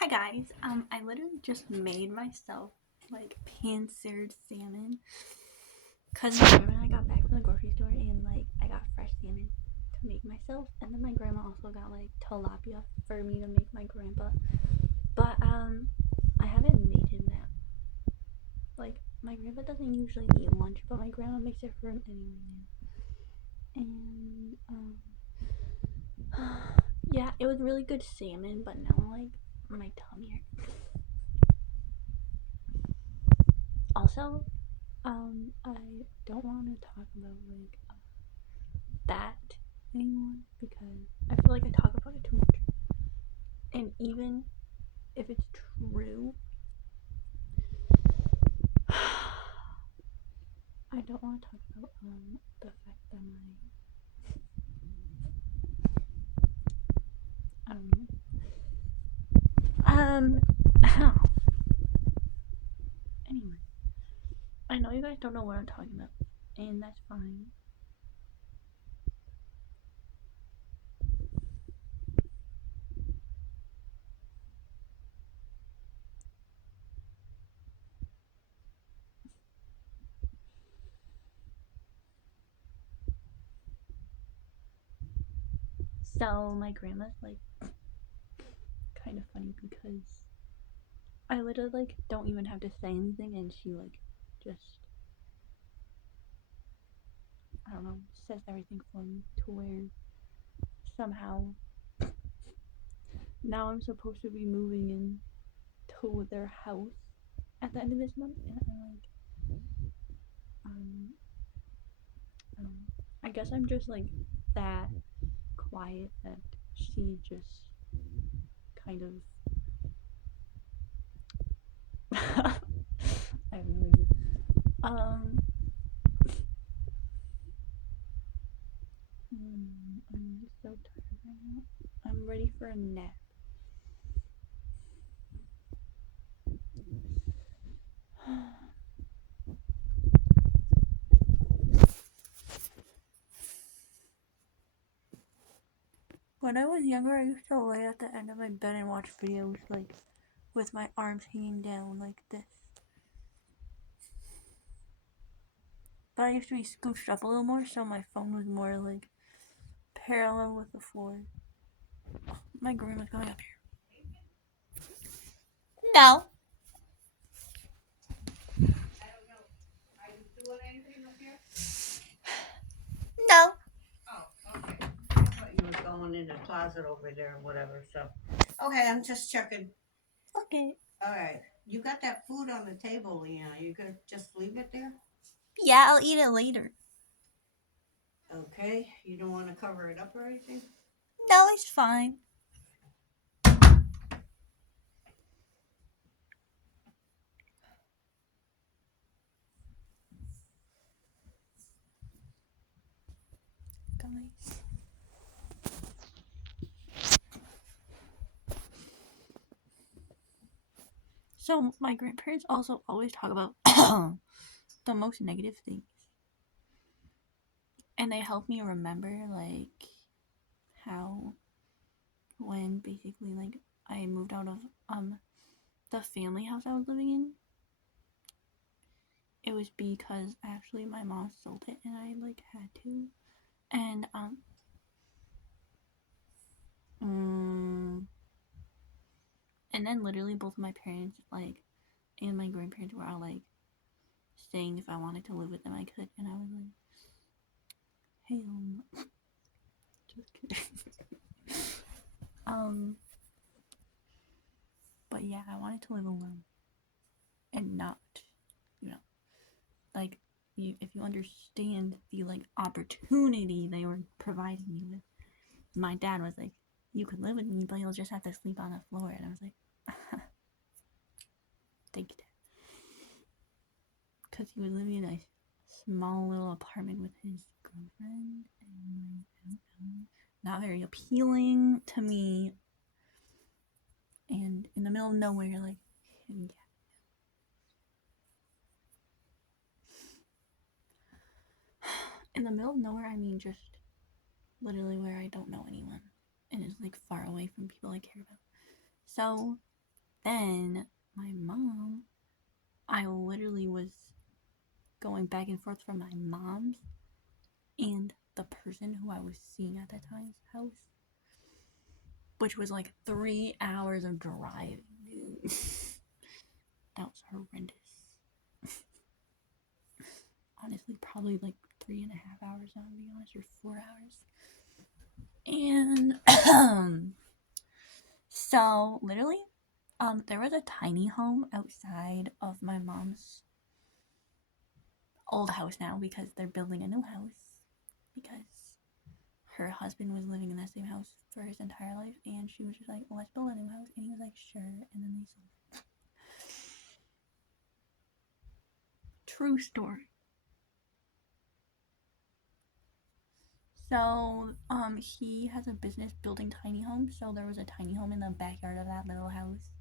Hi guys. I literally just made myself like pan-seared salmon because my grandma and I got back from the grocery store and I got fresh salmon to make myself, and then my grandma also got like tilapia for me to make my grandpa. But I haven't made him that. Like my grandpa doesn't usually eat lunch, but my grandma makes it for him anyway now. And yeah, it was really good salmon, but now like my tummy hurts. Also, I don't want to talk about that anymore because I feel like I talk about it too much. And even if it's true, I don't want to talk about the fact that I don't know. How? Anyway, I know you guys don't know what I'm talking about, and that's fine. So my grandma's like kind of funny because I literally don't even have to say anything, and she just I don't know, says everything for me to where somehow now I'm supposed to be moving in to their house at the end of this month, and um, I don't know. I guess I'm just that quiet that she just kind of. I have no idea. I'm just so tired right now. I'm ready for a nap. When I was younger, I used to lay at the end of my bed and watch videos with my arms hanging down like this. But I used to be scooched up a little more, so my phone was more parallel with the floor. Oh, my grandma's going up here. No. No. You were going in the closet over there or whatever, so. Okay, I'm just checking. Okay. All right. You got that food on the table, Leanna. You could just leave it there? Yeah, I'll eat it later. Okay. You don't want to cover it up or anything? No, it's fine. Guys. So my grandparents also always talk about the most negative things. And they help me remember how when basically I moved out of the family house I was living in, it was because actually my mom sold it and I had to. And mm, and then literally both of my parents and my grandparents were all saying if I wanted to live with them I could, and I was like, hey, just kidding. But yeah, I wanted to live alone and not, you know, like if you understand the opportunity they were providing me with. My dad was like, you could live with me, but you'll just have to sleep on the floor, and I was like, thank you, Dad, because he was living in a small little apartment with his girlfriend, and not very appealing to me, and in the middle of nowhere, yeah. In the middle of nowhere, I mean just literally where I don't know anyone and is far away from people I care about. So then my mom, I literally was going back and forth from my mom's and the person who I was seeing at that time's house, which was like 3 hours of driving, dude. That was horrendous. Honestly, probably like 3.5 hours, I'll be honest, or 4 hours. And so literally, there was a tiny home outside of my mom's old house now because they're building a new house because her husband was living in that same house for his entire life, and she was just like, let's build a new house, and he was like, sure, and then they sold it. True story. So, he has a business building tiny homes, so there was a tiny home in the backyard of that little house,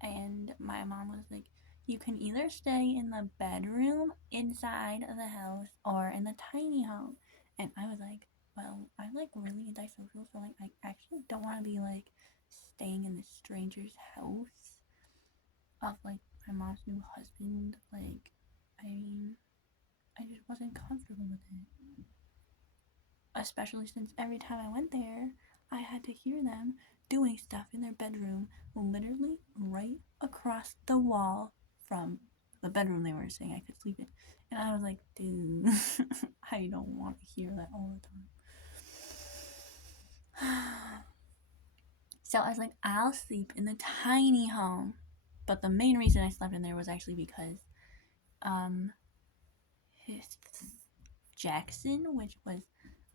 and my mom was like, you can either stay in the bedroom inside of the house or in the tiny home. And I was like, well, I'm like really antisocial, so like I actually don't want to be like staying in this stranger's house of like my mom's new husband. Like, I mean, I just wasn't comfortable with it. Especially since every time I went there, I had to hear them doing stuff in their bedroom, literally right across the wall from the bedroom they were saying I could sleep in. And I was like, dude, I don't want to hear that all the time. So I was like, I'll sleep in the tiny home. But the main reason I slept in there was actually because his Jackson, which was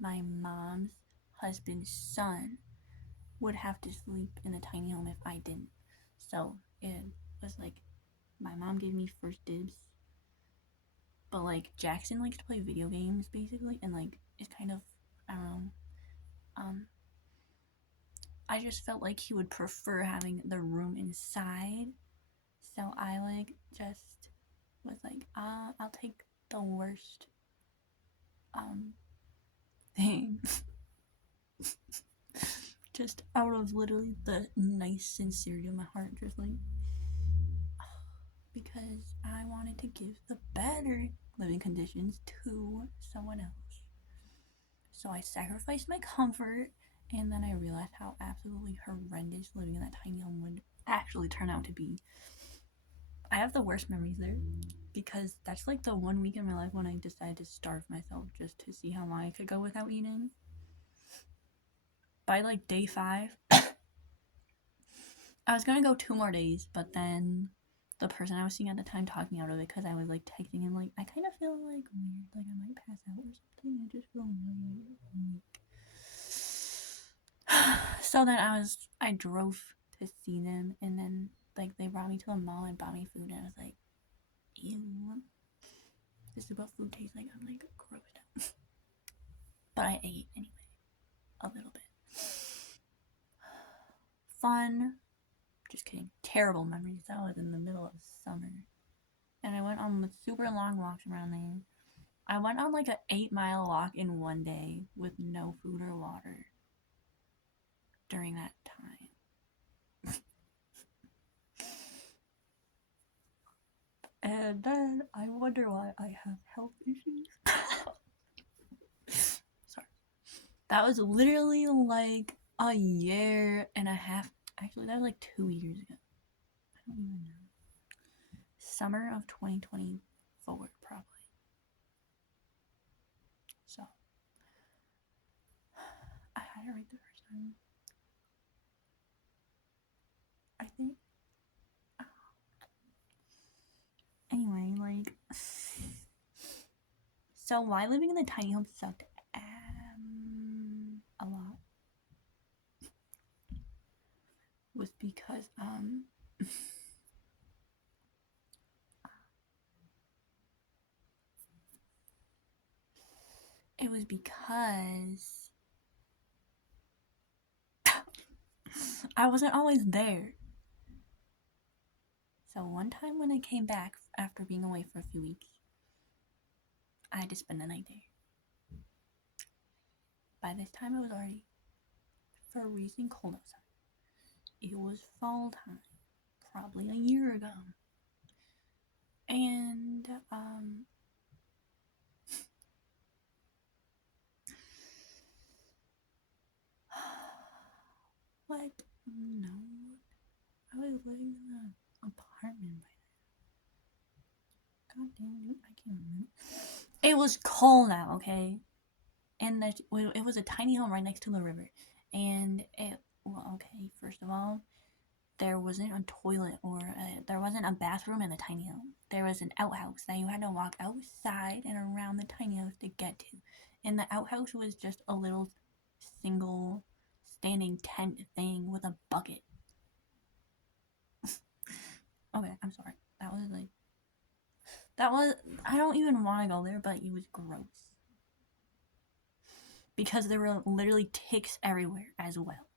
my mom's husband's son, would have to sleep in a tiny home if I didn't. So it was like my mom gave me first dibs. But like Jackson likes to play video games basically, and like it's kind of, I don't know. I just felt like he would prefer having the room inside. So I like just was like, I'll take the worst thing. Just out of literally the nice sincerity of my heart, just like, because I wanted to give the better living conditions to someone else. So I sacrificed my comfort, and then I realized how absolutely horrendous living in that tiny home would actually turn out to be. I have the worst memories there because that's like the 1 week in my life when I decided to starve myself just to see how long I could go without eating. By like day 5, I was gonna go 2 more days, but then the person I was seeing at the time talked me out of it because I was like texting him like, I kind of feel like weird, like I might pass out or something. I just feel really weak. So then I drove to see them, and then like they brought me to a mall and bought me food, and I was like, ew, this is what food tastes like. I'm like grossed out. But I ate anyway, a little bit. Fun. Just kidding. Terrible memories. That was in the middle of summer. And I went on super long walks around there. I went on like an 8-mile walk in one day with no food or water during that time. And then I wonder why I have health issues. Sorry. That was literally like a year and a half. Actually, that was like 2 years ago. I don't even know. Summer of 2024, probably. So, I had it right the first time. I think. Anyway, like. So, why living in the tiny home sucked a lot was because, it was because I wasn't always there. So one time when I came back after being away for a few weeks, I had to spend the night there. By this time it was already freezing cold outside. It was fall time. probably a year ago. And like, no, I was living in an apartment by then. God damn it, I can't remember. It was cold out, okay? And it was a tiny home right next to the river. And okay, first of all, there wasn't a toilet or there wasn't a bathroom in the tiny home. There was an outhouse that you had to walk outside and around the tiny house to get to. And the outhouse was just a little single standing tent thing with a bucket. Okay, I'm sorry. I don't even want to go there, but it was gross. Because there were literally ticks everywhere as well.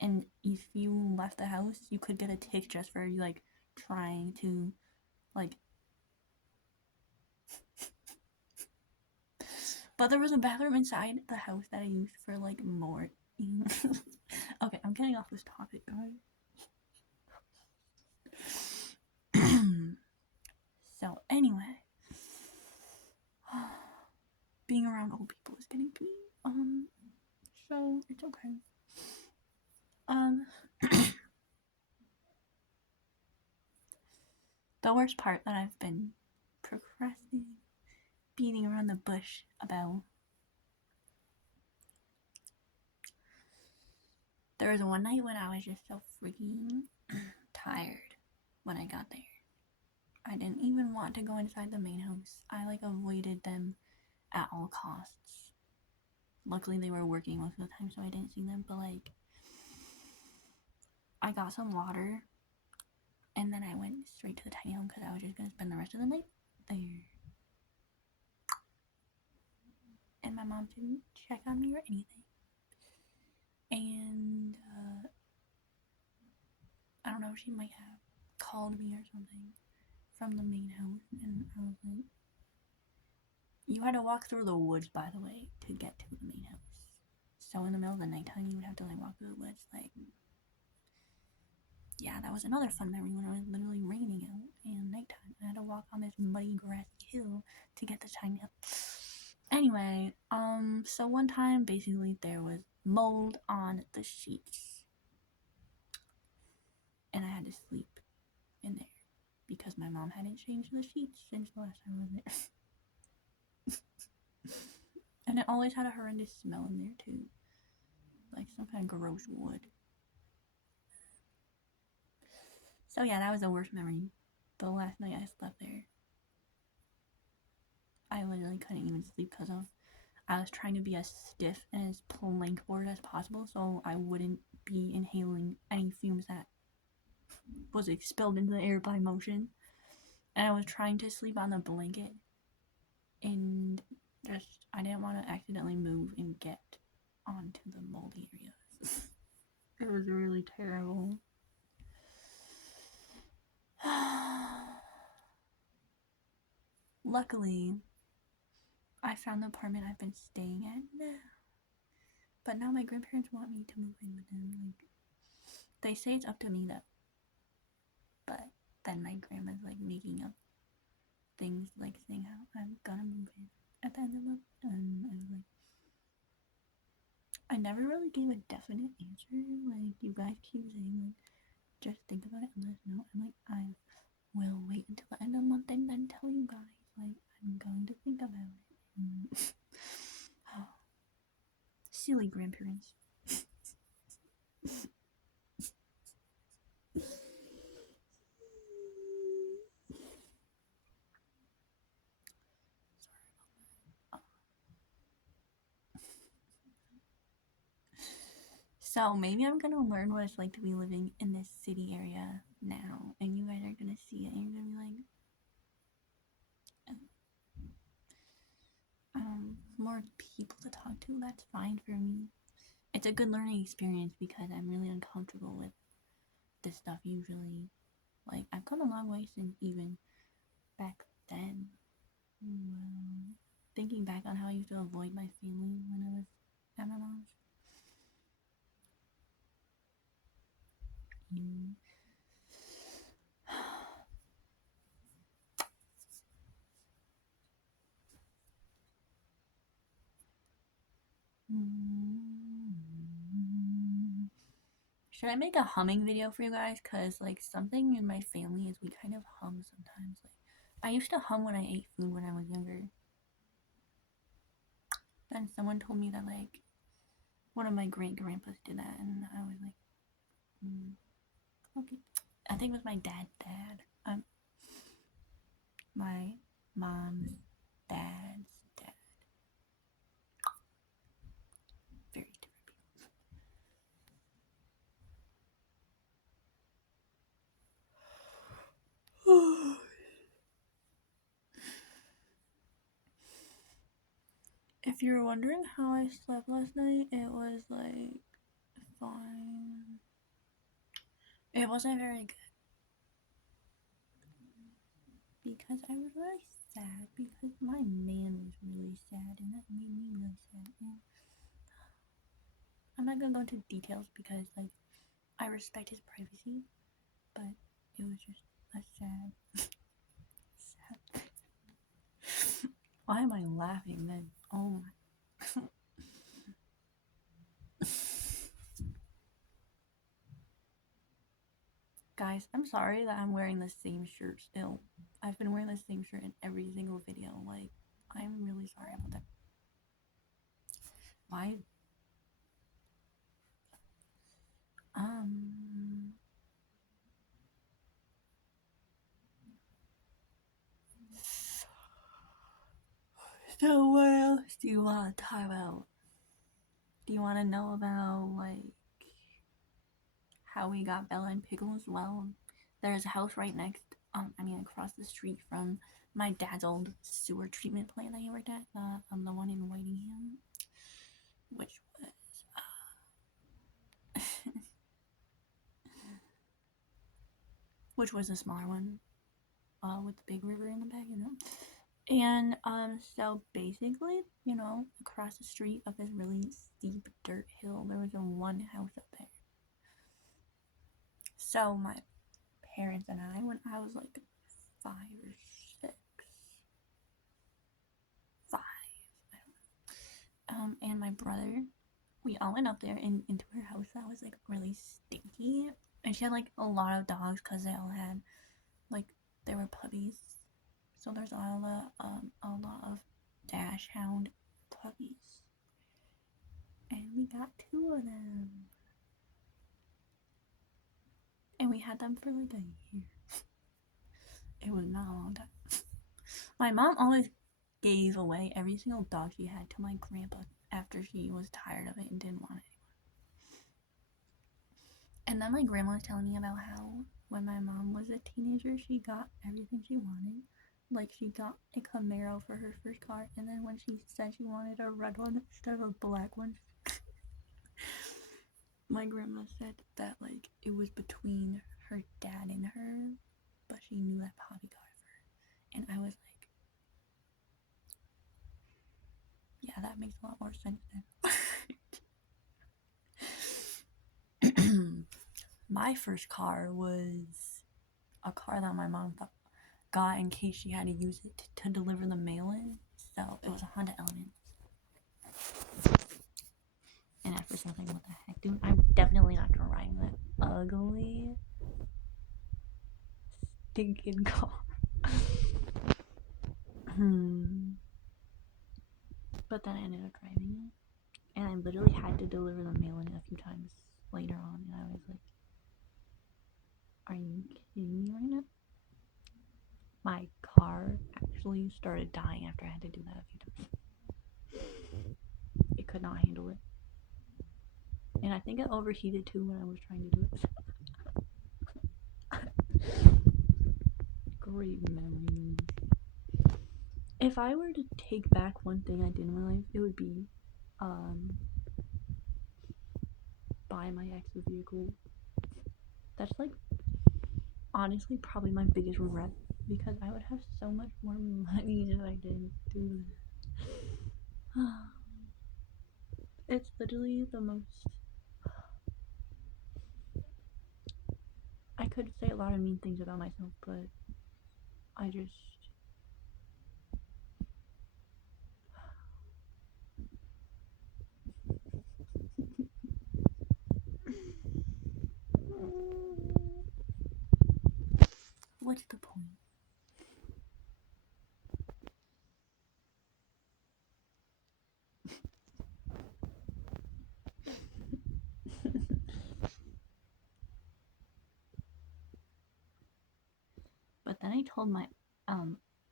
And if you left the house, you could get a tick just for like trying to like. But there was a bathroom inside the house that I used for like more. Okay, I'm getting off this topic, guys. So anyway, being around old people is getting to me. So it's okay. The worst part that I've been procrastinating, beating around the bush about. There was one night when I was just so freaking tired when I got there. I didn't even want to go inside the main house. I like avoided them at all costs. Luckily they were working most of the time, so I didn't see them, but like I got some water and then I went straight to the tiny home because I was just gonna spend the rest of the night there. And my mom didn't check on me or anything. And I don't know, she might have called me or something from the main house, and I was like, you had to walk through the woods, by the way, to get to the main house. So in the middle of the nighttime, you would have to like walk through the woods. Like, yeah, that was another fun memory when it was literally raining out and nighttime. I had to walk on this muddy grassy hill to get to tiny house. Anyway, so one time basically there was mold on the sheets, and I had to sleep in there because my mom hadn't changed the sheets since the last time I was there. And it always had a horrendous smell in there too, like some kind of gross wood. So yeah, that was the worst memory. The last night I slept there, I literally couldn't even sleep because of I was trying to be as stiff and as plankboard as possible so I wouldn't be inhaling any fumes that was expelled into the air by motion. And I was trying to sleep on the blanket and just I didn't want to accidentally move and get onto the moldy areas. It was really terrible. Luckily, I found the apartment I've been staying at now. But now my grandparents want me to move in with them. Like, they say it's up to me though. But then my grandma's like making up things like saying how I'm gonna move in at the end of the month. And I was like, I never really gave a definite answer. Like, you guys keep saying like, just think about it and let us know. I'm like, I will wait until the end of the month and then tell you guys. Like, I'm going to think about it. Oh, silly grandparents. So maybe I'm gonna learn what it's like to be living in this city area now, and you guys are gonna see it, and you're gonna be like, more people to talk to. That's fine for me. It's a good learning experience because I'm really uncomfortable with this stuff usually. Like, I've come a long way since even back then. Well, thinking back on how I used to avoid my family when I was at my mom's. Should I make a humming video for you guys? Cause like something in my family is we kind of hum sometimes. Like I used to hum when I ate food when I was younger. Then someone told me that like one of my great grandpas did that, and I was like, okay. I think it was my dad's dad. My mom's dad's dad. Very different people. If you were wondering how I slept last night, it was like fine. It wasn't very good because I was really sad because my man was really sad and that made me really sad. And I'm not gonna go into details because like I respect his privacy, but it was just a sad. Why am I laughing then? Oh my. Guys, I'm sorry that I'm wearing the same shirt still. I've been wearing the same shirt in every single video. Like, I'm really sorry about that. Why? So what else do you want to talk about? Do you want to know about, like, how we got Bella and Pickles? Well, there's a house right next, across the street from my dad's old sewer treatment plant that he worked at, the one in Whitingham, which was, which was a smaller one, with the big river in the back, you know? And, so basically, you know, across the street of this really steep dirt hill, there was a one house up there. So my parents and I, when I was like 5 or 6, 5, I don't know, and my brother, we all went up there and into her house that was like really stinky, and she had like a lot of dogs because they all had like they were puppies, so there's a lot of dash hound puppies, and we got 2 of them, and we had them for like a year. It was not a long time. My mom always gave away every single dog she had to my grandpa after she was tired of it and didn't want it anymore. And then my grandma was telling me about how when my mom was a teenager, she got everything she wanted. Like she got a Camaro for her first car, and then when she said she wanted a red one instead of a black one, my grandma said that like it was between her dad and her, but she knew that Poppy got it for her. And I was like, yeah, that makes a lot more sense then. My first car was a car that my mom got in case she had to use it to deliver the mail in. So it was a Honda Element. And at first I was like, what the heck, dude? I'm definitely not driving that ugly, stinking car. But then I ended up driving it. And I literally had to deliver the mail in a few times later on. And I was like, are you kidding me right now? My car actually started dying after I had to do that a few times. It could not handle it. And I think it overheated too when I was trying to do it. Great memories. If I were to take back one thing I did in my life, it would be buy my ex a vehicle. That's like honestly probably my biggest regret because I would have so much more money if I didn't do that. It's literally the most. I could say a lot of mean things about myself, but I just. what's the point? But then I told my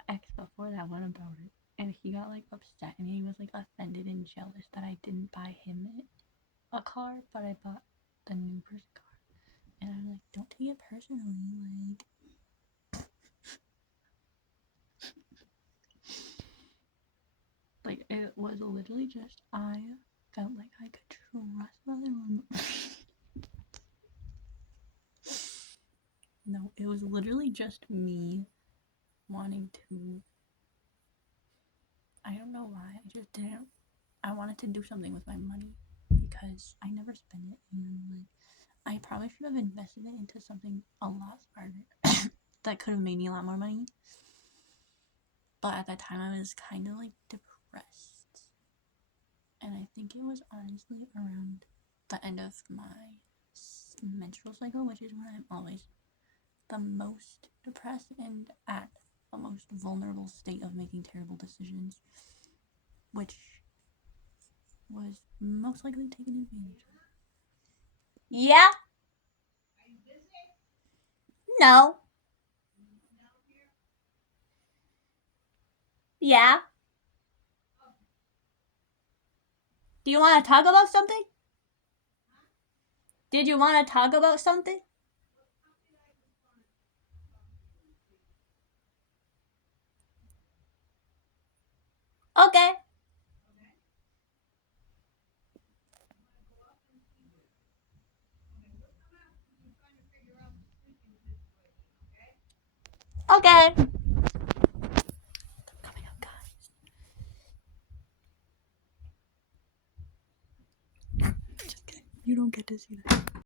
ex before that one about it, and he got like upset, and he was like offended and jealous that I didn't buy him a car, but I bought the new person car. And I'm like, don't take it personally, like it was literally just I felt like I could trust another woman. No, it was literally just me wanting to. I don't know why. I just didn't. I wanted to do something with my money because I never spend it, and like I probably should have invested it into something a lot smarter that could have made me a lot more money. But at that time, I was kind of like depressed, and I think it was honestly around the end of my menstrual cycle, which is when I'm always the most depressed and at the most vulnerable state of making terrible decisions, which was most likely taken advantage of. Yeah? No. Yeah? Do you want to talk about something? Did you want to talk about something? Okay. Okay. Coming up, guys. Just kidding. You don't get to see that.